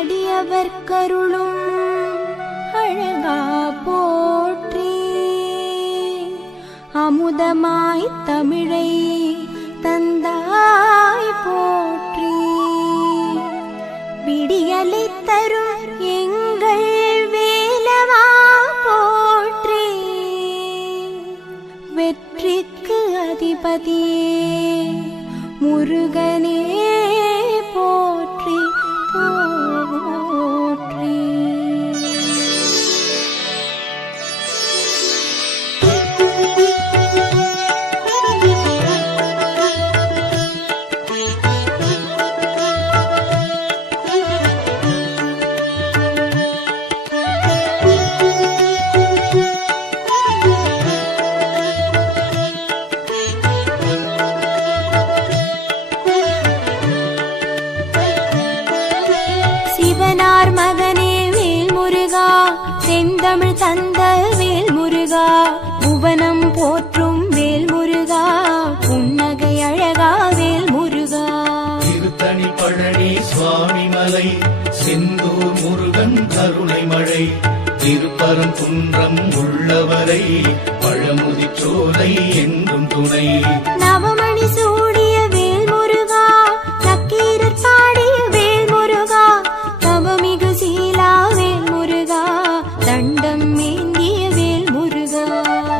அடியவர் கருளும் அழகா போற்றி. அமுதமாய் தமிழை தந்தாய் போற்றி. விடியலை தரும் எங்கள் வேலவா போற்றி. வெற்றிக்கு அதிபதியே முருகனே போற்றி போற்றி. சிவனார் மகனே வேல் முருகா, செந்தமிழ் தந்த வேல் முருகா, புவனம் போற்றும் வேல் முருகா, புன்னகை அழகா வேல் முருகா. திருத்தணி பழனி சுவாமி மலை, செந்தூர் முருகன் கருணை மழை, திருப்பரங்குன்றம் உள்ளவரை பழமுதி சோலை என்றும் துணை. நவமணி சூடிய வேல் முருகா, நக்கீரர் பாடிய வேல் முருகா, தவமிகு சீலா வேல் முருகா, தண்டம் ஏந்திய வேல் முருகா.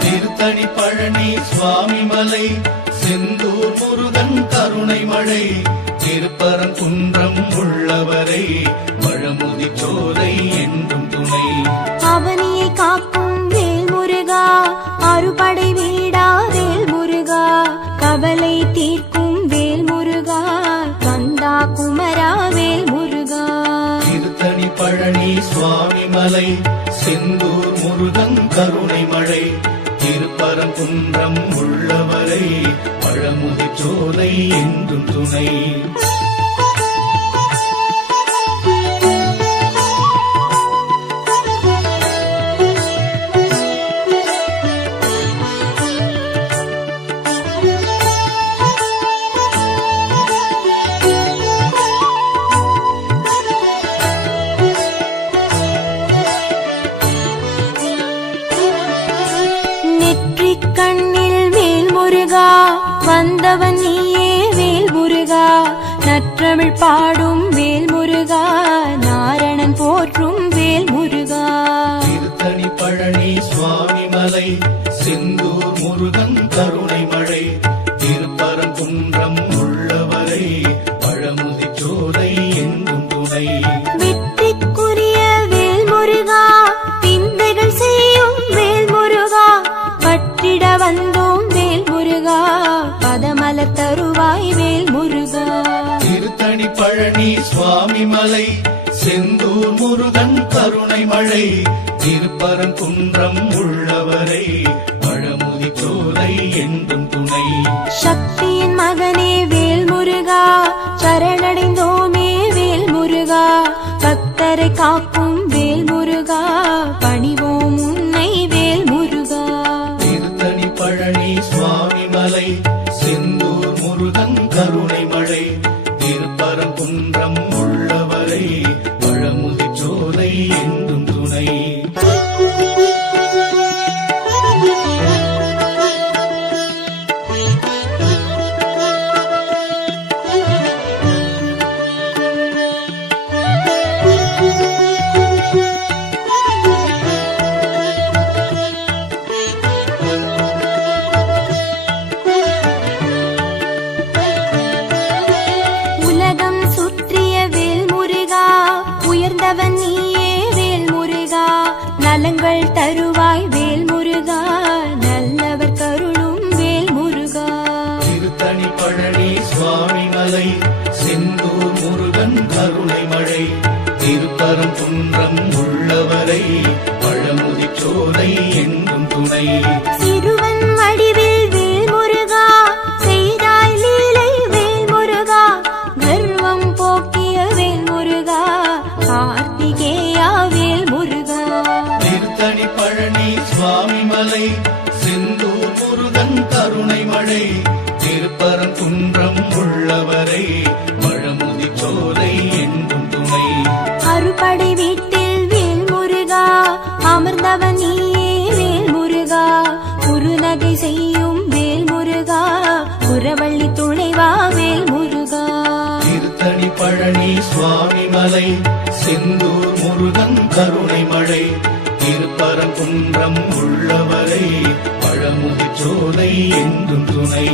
திருத்தணி பழனி சுவாமி மலை, செந்தூர் முருகன் கருணை மழை, திருப்பரங்குன்றம் உள்ளவரை பழமுதி சோலை என்றும் துணை. அவனியை காக்கும் வேல் முருகா, அறுபடை வீடா வேல் முருகா, கவலை தீர்க்கும் வேல் முருகா, கந்தா குமரா வேல் முருகா. திருத்தணி பழனி சுவாமி மலை, செந்தூர் முருகன் கருணை மழை, திருப்பரங்குன்றம் உள்ளவரை பழமுதி சோலை என்றும் துணை. கண்ணில் வேல் முருகா, வந்தவன் நீயே வேல் முருகா, நற்றமிழ் பாடும் வேல் முருகா, நாரணன் போற்றும் வேல் முருகா. திருத்தணி பழனி சுவாமி மலை, செந்தூர் முருகன் கருணை மழை, திருப்பரங்குன்றம் உள்ளவரை பழமுதி சோலை என்றும் துணை. வெற்றிக்குரிய வேல் முருகா, விந்தைகள் செய்யும் வேல் முருகா, பற்றிட வந்தோம் வேல் முருகா, பதமலர் தருவாய் வேல் முருகா. திருத்தணி பழனி சுவாமி மலை, செந்தூர் முருகன் கருணை மழை, திருப்பரங்குன்றம் உள்ளவரை பழமுதி சோலை என்றும் துணை. சக்தியின் மகனே வேல் முருகா, சரணடைந்தோமே வேல் முருகா, பக்தரை காக்கும் வேல் முருகா, பணிவோம் உன்னை வேல் முருகா. திருத்தணி பழனி சுவாமி மலை, செந்தூர் முருகன் கருணை மழை, திருப்பரங்குன்றம் உள்ளவரை பழமுதி சோலை என்றும் துணை. உலகம் சுற்றிய வேல் முருகா, உயர்ந்தவன் நீயே வேல் முருகா, நலங்கள் தருவாய் வேல் முருகா, நல்லவர் கருளும் வேல் முருகா. திருத்தணி பழனி சுவாமி மலை, செந்தூர் முருகன் கருணை மழை, திருப்பரங்குன்றம் உள்ளவரை பழமுதி சோலை என்றும் துணை. சிறுவன் வடிவில் வேல் முருகா, செய்தாய் லீலை வேல் முருகா, கர்வம் போக்கிய வேல் முருகா, கார்த்திகேயா வேல் முருகா. திருத்தணி பழனி சுவாமி மலை, செந்தூர் முருகன் கருணை மழை, திருப்பரங்குன்றம் உள்ளவரை பழமுதி சோலை என்றும் துணை. செந்தூர் முருகன் கருணை மழை திருப்பரங்குன்றம் உள்ளவரை பழமுதிர்ச்சோலை என்றும் துணை.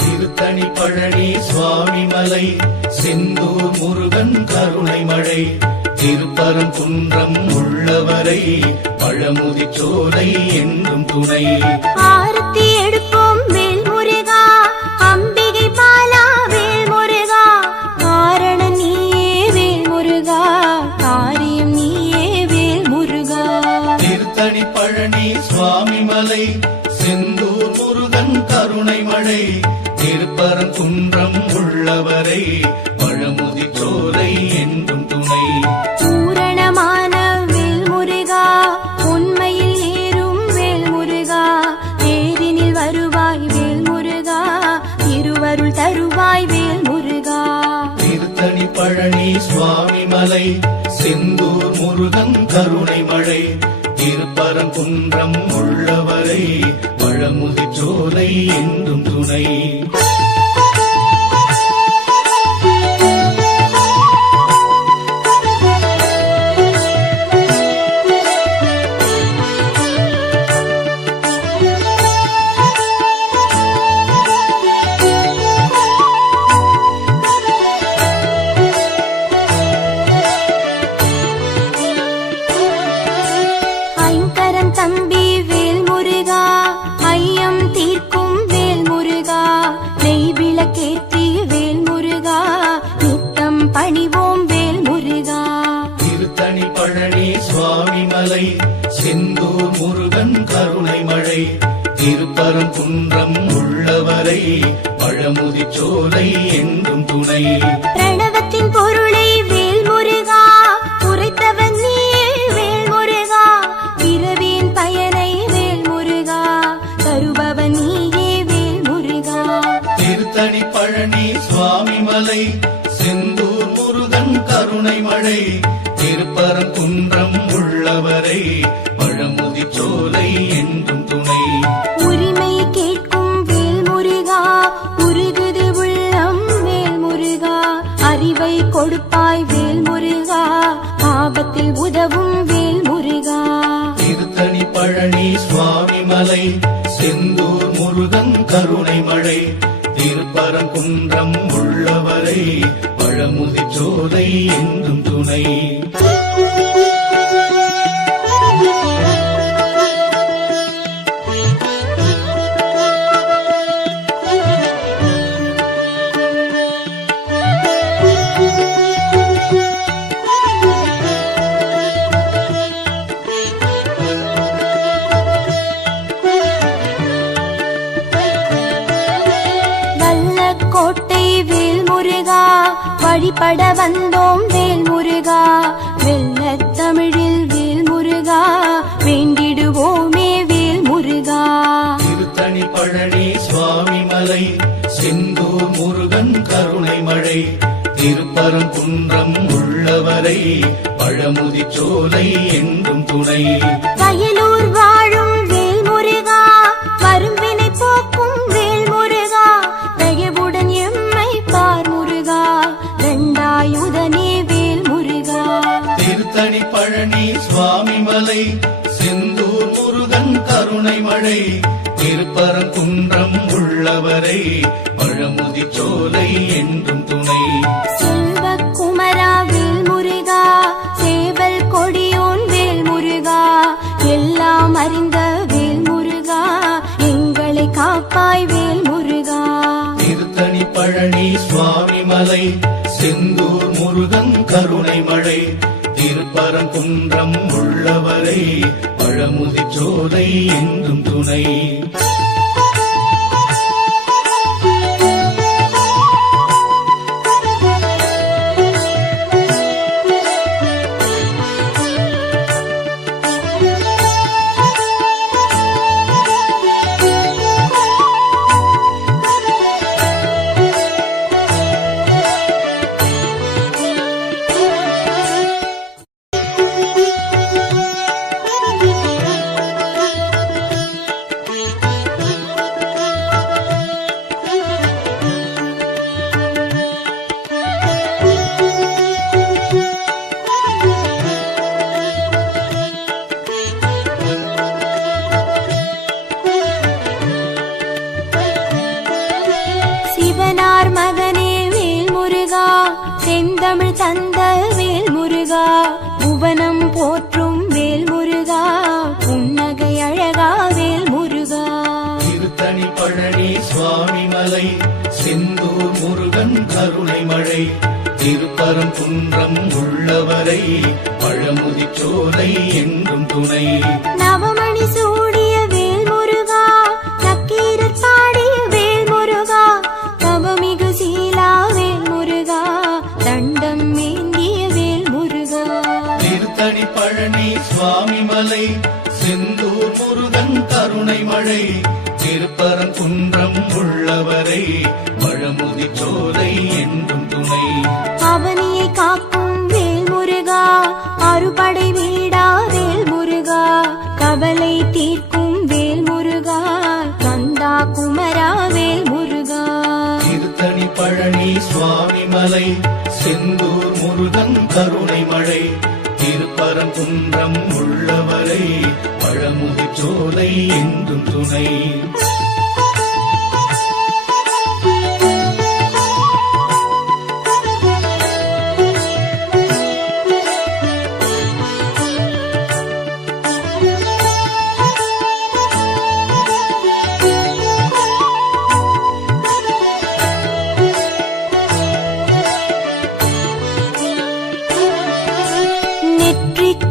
திருத்தணி பழனி சுவாமி மலை செந்தூர் முருகன் கருணை மழை திருப்பரங்குன்றம் உள்ளவரை பழமுதிர்ச்சோலை என்றும் துணை. ஆரத்தி எடுப்போம் வேல் முருகா, அம்பிகை பாலா வேல் முருகா, காரண நீயே வேல் முருகா, காரியம் நீயே வேல் முருகா. திருத்தணி பழனி சுவாமி மலை செந்தூர் முருகன் கருணை மழை திருப்பரங்குன்றம் உள்ளவரை பழமுதிர்ச்சோலை என்றும் துணை. பூரணமான வேல் முருகா, உண்மையில் ஏறும் வேல் முருகா, தேரினில் வருவாய் வேல் முருகா, திருவருள் தருவாய் வேல் முருகா. திருத்தணி பழனி சுவாமி மலை செந்தூர் முருகன் கருணை மழை திருப்பரங்குன்றம் உள்ளவரை பழமுதிர்ச்சோலை என்றும் துணை. தம்பி வேல் முருகா, ஐயம் தீர்க்கும் வேல் முருகா, நெய் விளக்கேற்றி வேல் முருகா, நித்தம் பணிவோம் வேல் முருகா. திருத்தணி பழனி சுவாமி மலை செந்தூர் முருகன் கருணை மழை திருப்பரங்குன்றம் உள்ளவரை பழமுதிர்ச்சோலை என்றும் துணை. பிரணவத்தின் பொருளை வேல் முருகா, உரைத்தவன் நீயே வேல் முருகா, பிறவியின் பயனை வேல் முருகா, தருபவன் நீயே வேல் முருகா. திருத்தணி பழனி சுவாமி மலை செந்தூர் முருகன் கருணை மழை திருப்பரங்குன்றம் உள்ளவரை பழமுதிர்ச்சோலை என்றும் துணை. உரிமை கேட்கும் வேல் முருகா, உருகுது உள்ளம் வேல் முருகா, அறிவை கொடுப்பாய் வேல் முருகா, ஆபத்தில் உதவும் வேல் முருகா. திருத்தணி பழனி சுவாமி மலை செந்தூர் முருகன் கருணை மழை திருப்பரங்குன்றம் உள்ளவரை பழமுதிர்ச்சோலை என்றும் துணை. கோட்டை வேல் முருகா, வழிபட வந்தோம் வேல் முருகா, வெள்ளத் தமிழில் வேல் முருகா, வேண்டிடுவோமே வேல் முருகா. திருத்தணி பழனி சுவாமி மலை செந்தூர் முருகன் கருணை மழை திருப்பரங்குன்றம் உள்ளவரை பழமுதிர்ச்சோலை என்றும் துணை. வயலூர் வாழும் வேல் முருகா, வரும்பினை போக்கும் வேல் முருகா, தயவுடன் எம்மை பார் முருகா, தண்டாயுதனே வேல் முருகா. திருத்தணி பழனி சுவாமி மலை செந்தூர் முருகன் கருணை மழை திருப்பரங்குன்றம் உள்ளவரை பழமுதிர்ச்சோலை என்றும் துணை. செல்வக்குமரா வேல் முருகா, சேவல் கொடியோன் வேல் முருகா, எல்லாம் அறிந்த வேல் முருகா, எங்களை காப்பாய் வேல் முருகா. திருத்தணி பழனி சுவாமி மலை செந்தூர் முருகன் கருணை மழை திருப்பரங்குன்றம் உள்ளவரை பழமுதிர்ச்சோலை என்றும் துணை. செந்தமிழ் தந்த வேல் முருகா, புவனம் போற்றும் வேல் முருகா, புன்னகை அழகா வேல் முருகா. திருத்தணி பழனி சுவாமி மலை, செந்தூர் முருகன் கருணை மழை, திருப்பரங்குன்றம் உள்ளவரை பழமுதிர்ச்சோலை என்றும் துணை. நவமணி சூடிய வேல் முருகா, நக்கீரர் பாடிய வேல் முருகா, தவமிகு சீலா வேல் முருகா, தண்டம் ஏந்திய வேல் முருகா. திருத்தணி பழனி சுவாமி மலை, செந்தூர் முருகன் கருணை மழை, திருப்பரங்குன்றம் உள்ளவரை பழமுதிர்ச்சோலை என்றும் துணை. அவனியை காக்கும் வேல் முருகா, அறுபடை வீடா வேல் முருகா, கவலை தீர்க்கும் வேல் முருகா, கந்தா குமரா வேல் முருகா. திருத்தணி பழனி சுவாமி மலை, செந்தூர் முருகன் கருணை மழை, திருப்பரங்குன்றம் உள்ளவரை பழமுதிர்ச்சோலை என்றும் துணை.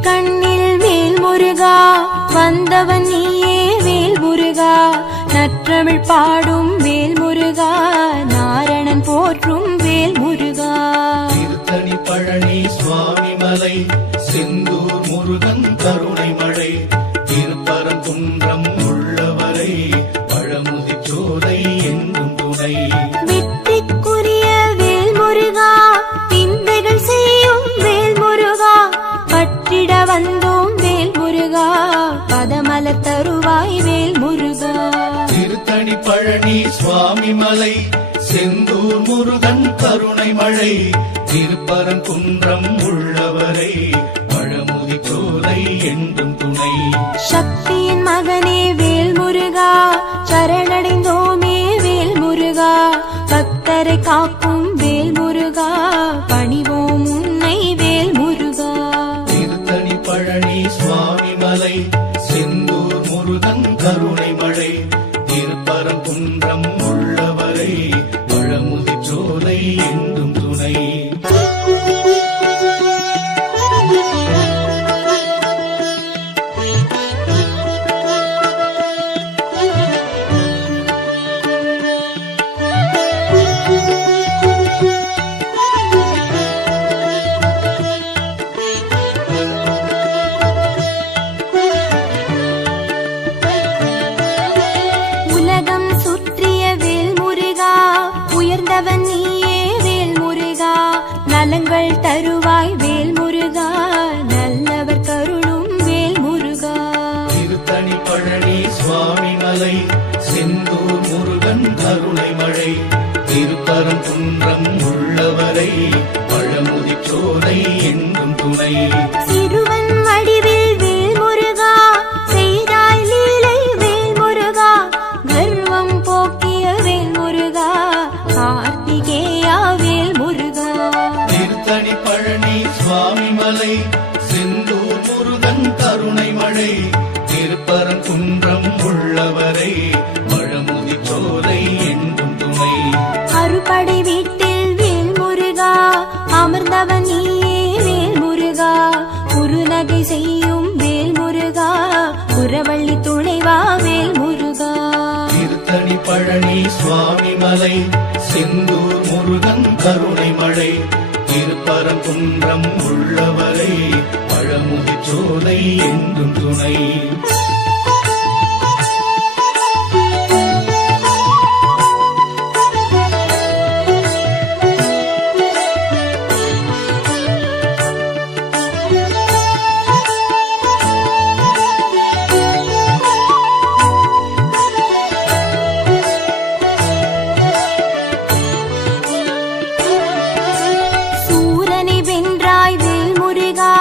கண்ணில் வேல் முருகா, வந்தவன் நீயே வேல் முருகா, நற்றமிழ் பாடும் வேல் முருகா, நாரணன் போற்றும் வேல் முருகா. திருத்தணி பழனி சுவாமி மலை, செந்தூர் முருகன் கருணை மழை, திருப்பரங்குன்றம் உள்ளவரை பழமுதிர்ச்சோலை என்றும் துணை. வெற்றிக்குரிய வேல் முருகா, விந்தைகள் செய்யும் வேல் முருகா, பற்றிட வந்தோம் வேல் முருகா, பதமலர் தருவாய் வேல் முருகா. திருத்தணி பழனி சுவாமி மலை, செந்தூர் முருகன் கருணை மழை, திருப்பரங்குன்றம் உள்ளவரை பழமுதிர்ச்சோலை என்றும் துணை. சக்தியின் மகனே வேல் முருகா, சரணடைந்தோமே வேல் முருகா, பக்தரை காக்கும் வேல் முருகா, பணிவோம் உன்னை வேல் முருகா. திருத்தணி பழனி சுவாமி மலை, செந்தூர் முருகன் கருணை மழை, திருப்பரங்குன்றம் உள்ளவரை பழமுதிர்ச்சோலை என்றும் துணை. உலகம் சுற்றிய வேல் முருகா, உயர்ந்தவன் நீயே வேல் முருகா, நலங்கள் தருவாய் வேல் முருகா, நல்லவர் கருளும் வேல் முருகா. திருத்தணி பழனி சுவாமி மலை, செந்தூர் முருகன் கருணை மழை, திருப்பரங்குன்றம் உள்ளவரை பழமுதிர்ச்சோலை என்றும் துணை. சிறுவன் வடிவில் வேல் முருகா, செய்தாய் லீலை வேல் முருகா, கர்வம் போக்கிய வேல் முருகா, கார்த்திகேயா வேல் முருகா. திருத்தணி பழனி சுவாமி மலை, செந்தூர் முருகன் கருணை மழை, திருப்பரங்குன்றம் உள்ளவரை பழமுதிர்ச்சோலை என்றும் துணை. அறுபடை வீட்டில் வேல் முருகா, அமர்ந்தவன் நீயே வேல் முருகா, குறுநகை செய்யும் வேல் முருகா, குரவள்ளி துணைவா வேல் முருகா. திருத்தணி பழனி சுவாமி மலை, செந்தூர் முருகன் கருணை மழை, திருப்பரங்குன்றம் உள்ளவரை பழமுதிர்ச்சோலை என்றும் துணை. சூரனை வென்றாய் வேல் முருகா,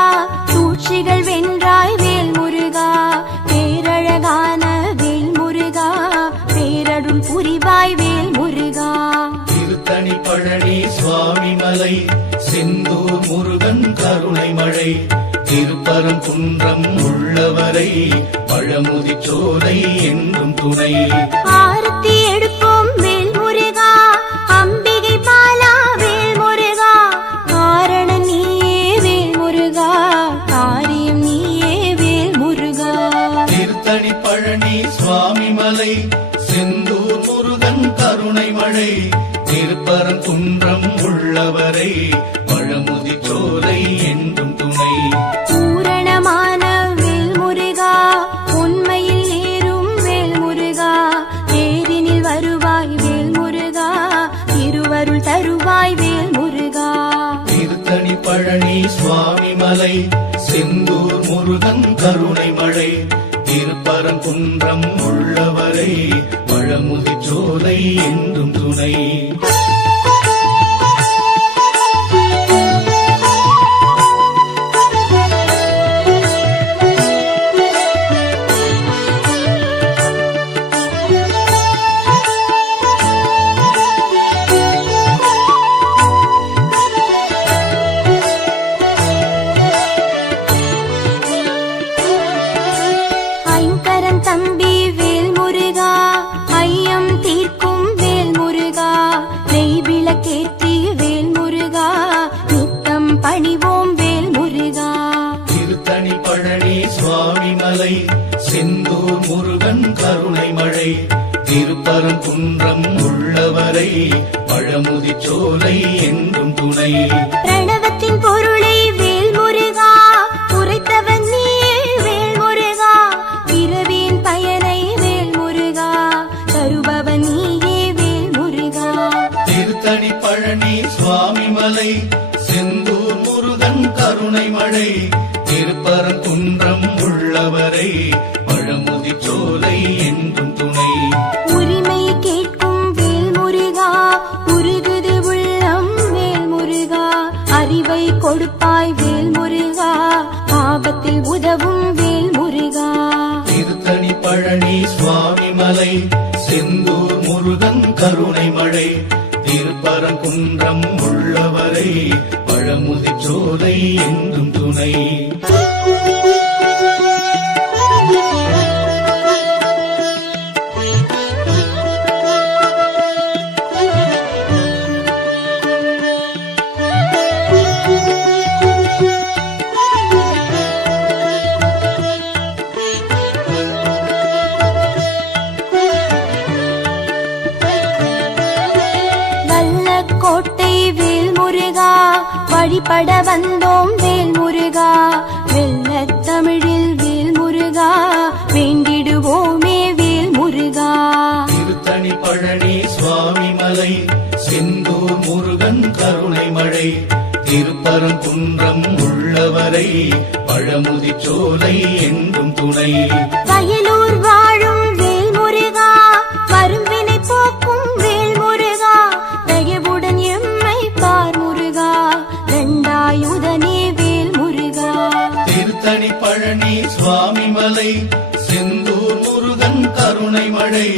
சூழ்ச்சிகள் வென்றாய் வேல் முருகா, சுவாமி மலை செந்தூர் முருகன் கருணை மழை திருப்பரங்குன்றம் உள்ளவரை பழமுதிர்ச்சோலை என்றும் துணை ஆரத்தி எடுப்போம் வேல் முருகா அம்பிகை பாலா வேல் முருகா காரண நீயே வேல் முருகா காரியம் நீயே வேல் முருகா திருத்தணி பழனி சுவாமி மலை செந்தூர் முருகன் கருணை மழை திருப்பரங்குன்றம் உள்ளவரை பழமுதிர்ச்சோலை என்றும் துணை பூரணமான வேல் முருகா உண்மையில் ஏறும் வேல் முருகா தேரினில் வருவாய் வேல் முருகா திருவருள் தருவாய் வேல் முருகா திருத்தணி பழனி சுவாமி மலை செந்தூர் முருகன் கருணை மழை திருப்பரங்குன்றம் உள்ளவரை பழமுதிர்ச்சோலை என்றும் துணை ஐங்கரன் தம்பி வேல் முருகா ஐயம் தீர்க்கும் வேல் முருகா நெய் விளக்கேற்றி வேல் முருகா நித்தம் பணிவோம் வேல் முருகா திருத்தணி பழனி சுவாமி மலை செந்தூர் முருகன் கருணை மழை திருப்பரங்குன்றம் உள்ளவரை பழமுதிர்ச்சோலை என்றும் துணை பிரணவத்தின் பொருளை வேல் முருகா உரைத்தவன் நீயே வேல் முருகா பிறவியின் பயனை வேல் முருகா தருபவன் நீயே வேல் முருகா திருத்தணி பழனி சுவாமி மலை செந்தூர் முருகன் கருணை மழை திருப்பரங்குன்றம் உள்ளவரை பழமுதிர்ச்சோலை என்றும் துணை உரிமை கேட்கும் வேல் முருகா உருகுது உள்ளம் வேல் முருகா அறிவை கொடுப்பாய் வேல் முருகா ஆபத்தில் உதவும் வேல் முருகா திருத்தணி பழனி சுவாமி மலை செந்தூர் முருகன் கருணை மழை திருப்பரங்குன்றம் உள்ளவரை பழமுதிர்ச்சோலை என்றும் துணை கோட்டை வேல் முருகா வழிபட வந்தோம் வேல் முருகா வெள்ளத் தமிழில் வேல் முருகா வேண்டிடுவோமே வேல் முருகா திருத்தணி பழனி சுவாமி மலை செந்தூர் முருகன் கருணை மழை திருப்பரங்குன்றம் உள்ளவரை பழமுதிர்ச்சோலை என்றும் துணை வயலூர் வாழும் வேல் முருகா வரும்பினை போக்கும் வேல் முருகா தயவுடன் எம்மை பார் முருகா தண்டாயுதனே வேல் முருகா திருத்தணி பழனி சுவாமி மலை செந்தூர் முருகன் கருணை மழை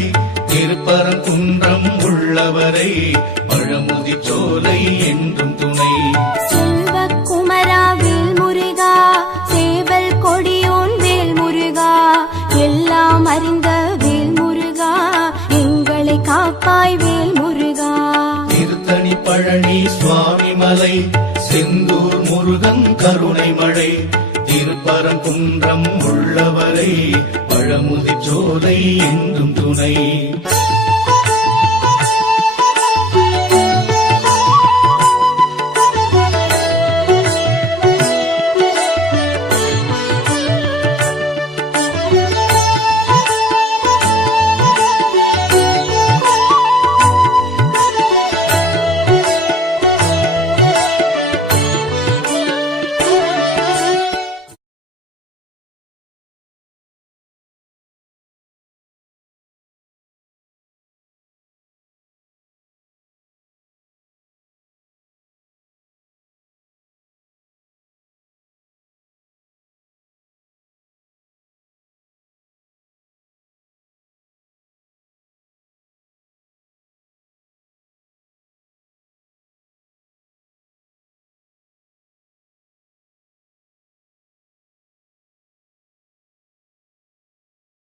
திருப்பரங்குன்றம் உள்ளவரை பழமுதிர்ச்சோலை என்றும் துணை செல்வக்குமரா வேல் முருகா சேவல் கொடியோன் வேல் முருகா எல்லாம் அறிந்த வேல் முருகா எங்களை காப்பாய் வேல் முருகா திருத்தணி பழனி சுவாமி மலை செந்தூர் முருகன் கருணை மழை திருப்பரங்குன்றம் உள்ளவரை பழமுதிர்ச்சோலை என்றும் துணை